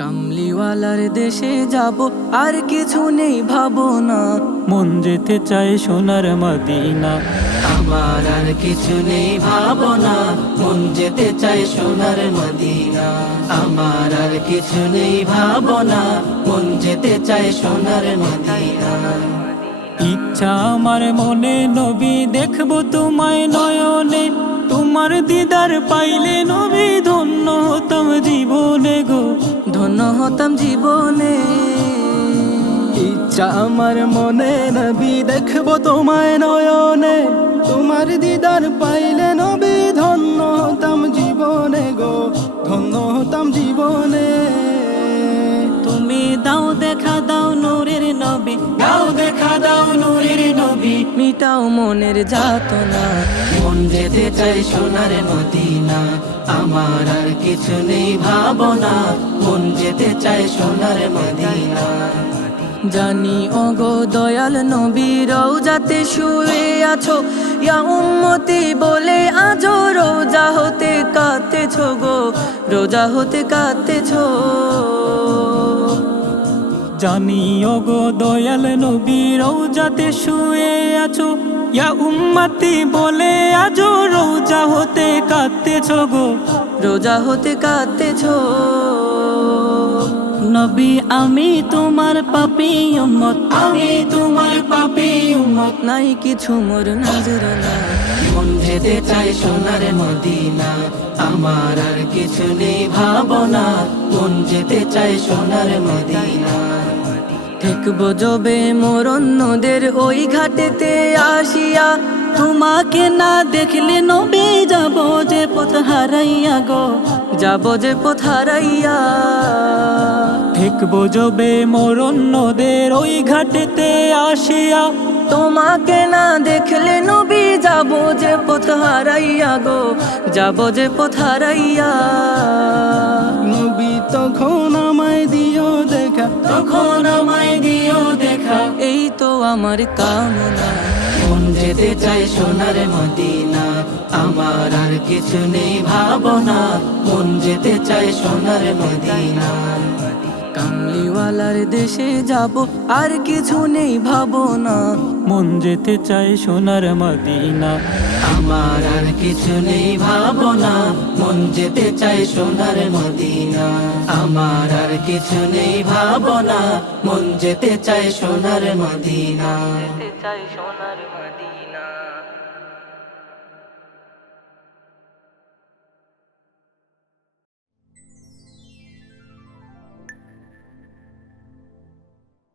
কামলিওয়ালার দেশে যাব, আর কিছু নেই ভাবনা। মন যেতে চায় সোনার মদিনা। আমার আর কিছু নেই ভাবনা, মন যেতে চায় সোনার মদিনা। আমার আর কিছু নেই ভাবনা, মন যেতে চায় সোনার মদিনা। ইচ্ছা আমার মনে নবী দেখবো তোমায় নয়নে, তোমার দিদার পাইলে নবী ধন্য হতাম জীবনে গো। ধন্য হতাম জীবনে। ইচ্ছা আমার মনে নবী দেখবো তোমায় নয়নে, তোমার দিদার পাইলে নবী ধন্য হতাম জীবনে গো, ধন্য হতাম জীবনে। তুমি দাও দেখা দাও নূরের নবী, দাও দেখা দাও নূরের নবী। মিটাও মনের যাতনা, মন যেতে চায় সোনার মদিনা। আমার আর কিছু নেই ভাবনা, মন যেতে চায় সোনার মদিনা। জানি ওগো দয়াল নবী রওজাতে শুয়ে আছো, ইয়া উম্মতি বলে আজো রোজা হতে কাঁদতেছো গো, রোজা হতে কাঁদতেছো। জানি ওগো দয়াল নবী রওজাতে শুয়ে আছো, ইয়া উম্মতি বলে আজো রোজা হতে কাঁদতেছো গো, রোজা হতে কাঁদতেছো। নবী আমি তোমার পাপী উম্মত, আমি তোমার পাপী উম্মত। নাই কিছু মোর নজরানা, মন যেতে চায় সোনার মদিনা। আমার আর কিছু নেই ভাবনা, মন যেতে চায় সোনার মদিনা। দেখবো যবে মোর অন্যদের ওই ঘাটেতে আসিয়া, তোমাকে না দেখলে নবী যাব যে পথ হারাইয়া গো, যাব যে পথ হারাইয়া। দেখবো যবে মোর অন্যদের ওই ঘাটেতে আসিয়া, তোমাকে না দেখলে নবী যাব যে পথ হারাইয়া গো, যাব যে পথ হারাইয়া। নবী তখন আমায় দিও দেখা, তখন আমায় দিও দেখা। এই তো আমার কামনা, মন যেতে চায় সোনার মদিনা। আমার আর কিছু নেই ভাবনা, মন যেতে চায় সোনার মদিনা। কামলিওয়ালার দেশে যাব, আর কিছু নেই ভাবনা। মন যেতে চায় সোনার মদিনা। আমার আর কিছু নেই ভাবনা, মন যেতে চায় সোনার মদিনা। আমার আর কিছু নেই ভাবনা, মন যেতে চায় সোনার মদিনা। যেতে চায় সোনার মদিনা।